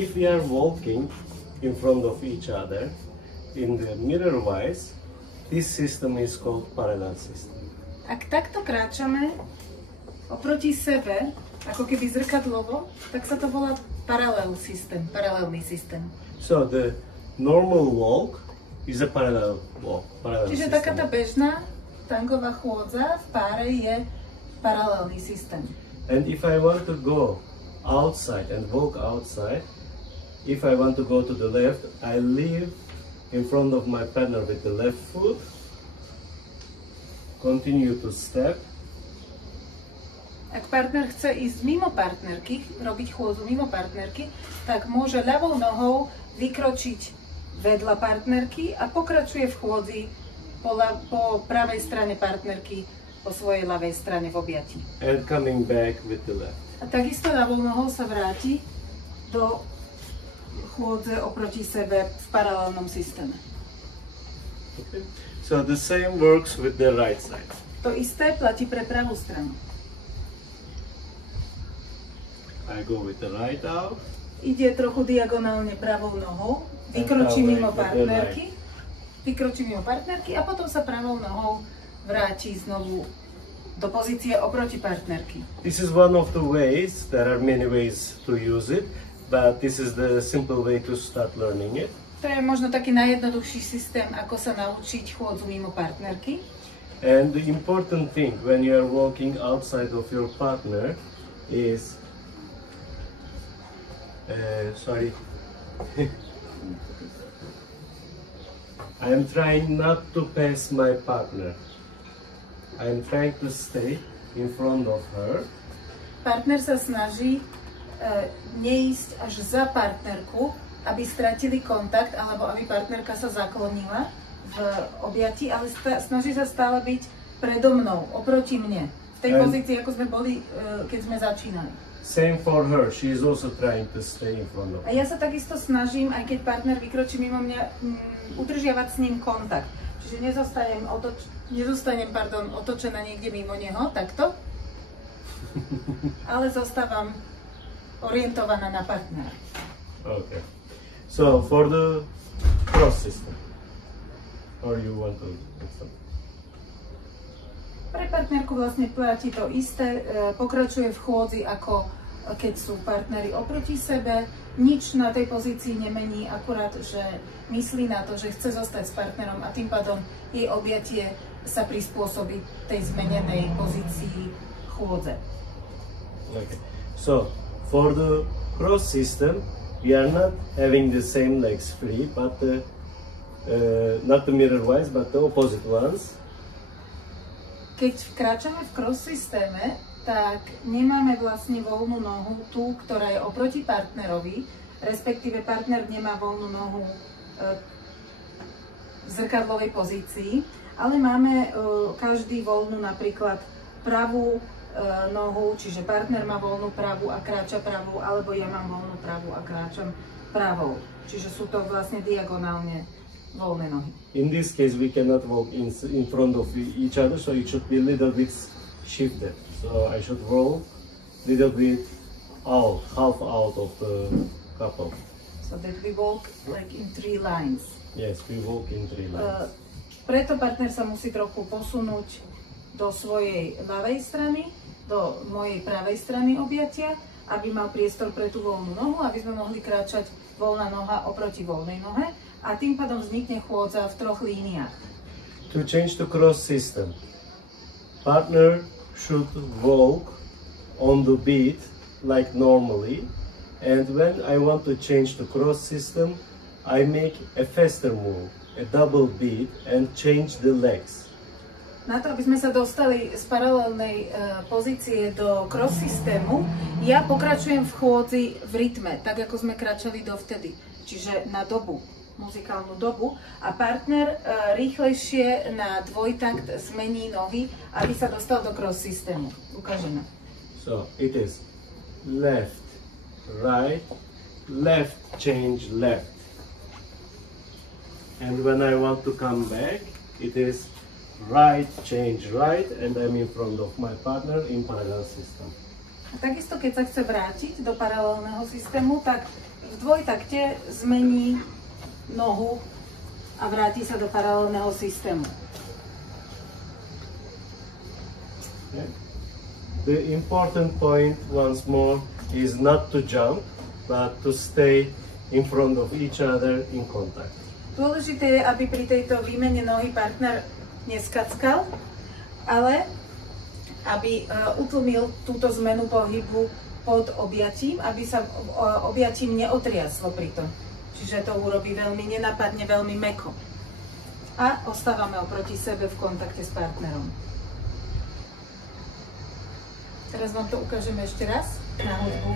if we are walking in front of each other in the mirror-wise, this system is called parallel system. Ak takto kráčame oproti sebe, ako keby zrkadlovo, tak sa to volá parallel system, paralelný system. So the normal walk is a parallel walk. Čiže taká tá bežná tangová chôdza v páre je paralelný systém. And if I want to go outside and walk outside, if I want to go to the left, I leave in front of my partner with the left foot, continue to step. Ak partner chce ísť mimo partnerky, robiť chôdzu mimo partnerky, tak môže ľavou nohou vykročiť vedľa partnerky a pokračuje v chôdzi po pravej strane partnerky, po svojej ľavej strane v objatí. And coming back with the left. A takisto ľavou nohou sa vráti do chôdze oproti sebe v paralelnom systéme. Okay. So the same works with the right side. To isté platí pre pravú stranu. I go with the right out. Ide trochu diagonálne pravou nohou, vykročí mimo partnerky, a potom sa pravou nohou vráti znovu do pozície oproti partnerky. This is one of the ways, there are many ways to use it, but this is the simple way to start learning it. To je možno taký najjednoduchší systém, ako sa naučiť chôdzu mimo partnerky. And the important thing when you are walking outside of your partner is I am trying not to pass my partner. I am trying to stay in front of her. Partner sa snaží neísť až za partnerku, aby stratili kontakt, alebo aby partnerka sa zaklonila v objatí, ale snaží sa stále byť predo mnou, oproti mne. V tej pozícii, ako sme boli, keď sme začínali. Same for her, she is also trying to stay in front of me. A ja sa takisto snažím, aj keď partner vykročí mimo mňa, udržiavať s ním kontakt. Čiže nezostanem otočená niekde mimo neho, takto, ale zostávam orientovaná na partnera. Okay. So for the cross system, or you want to? Pre partnerku vlastne platí to isté, pokračuje v chôdzi, ako keď sú partneri oproti sebe, nič na tej pozícii nemení, akurát, že myslí na to, že chce zostať s partnerom a tým pádom jej objatie sa prispôsobí tej zmenenej pozícii chôdze. Okay. So for the cross system, we are not having the same legs free, but not the mirror-wise, but the opposite ones. Keď kráčame v cross systéme, tak nemáme vlastne voľnú nohu tú, ktorá je oproti partnerovi, respektíve partner nemá voľnú nohu v zrkadlovej pozícii, ale máme každý voľnú napríklad pravú nohu, čiže partner má voľnú pravú a kráča pravou, alebo ja mám voľnú pravú a kráčam pravou. Čiže sú to vlastne diagonálne voľné nohy. In this case, we cannot walk in front of each other, so it should be a little bit shifted. So I should roll a little bit out, half out of the couple. So that we walk like in three lines. Yes, we walk in three lines. Preto partner sa musí trochu posunúť do svojej ľavej strany, do mojej pravej strany objatia, aby mal priestor pre tú voľnú nohu, aby sme mohli kráčať voľná noha oproti voľnej nohe. A tým pádom vznikne chôdza v troch líniách. To change the cross system, partner should walk on the beat like normally, and when I want to change the cross system, I make a faster move, a double beat, and change the legs. Na to, aby sme sa dostali z paralelnej pozície do cross systému, ja pokračujem v chôdzi v rytme, tak ako sme kráčali dovtedy, čiže na dobu. Muzikálnu dobu a partner rýchlejšie na dvojtakt zmení nohy, aby sa dostal do cross systému. Ukážeme. So it is left, right, left, change, left. And when I want to come back, it is right, change, right, and I'm in front of my partner in parallel system. A takisto, keď sa chce vrátiť do paralelného systému, tak v dvojtakte zmení nohu a vráti sa do paralelného systému. The important point, once more, is not to jump, but to stay in front of each other in contact. Dôležité je, aby pri tejto výmene nohy partner neskackal, ale aby utlmil túto zmenu pohybu pod objatím, aby sa objatím neotriaslo pri tom. Čiže to urobí veľmi nenápadne, veľmi mäkko. A ostávame oproti sebe v kontakte s partnerom. Teraz vám to ukážeme ešte raz na hudbu.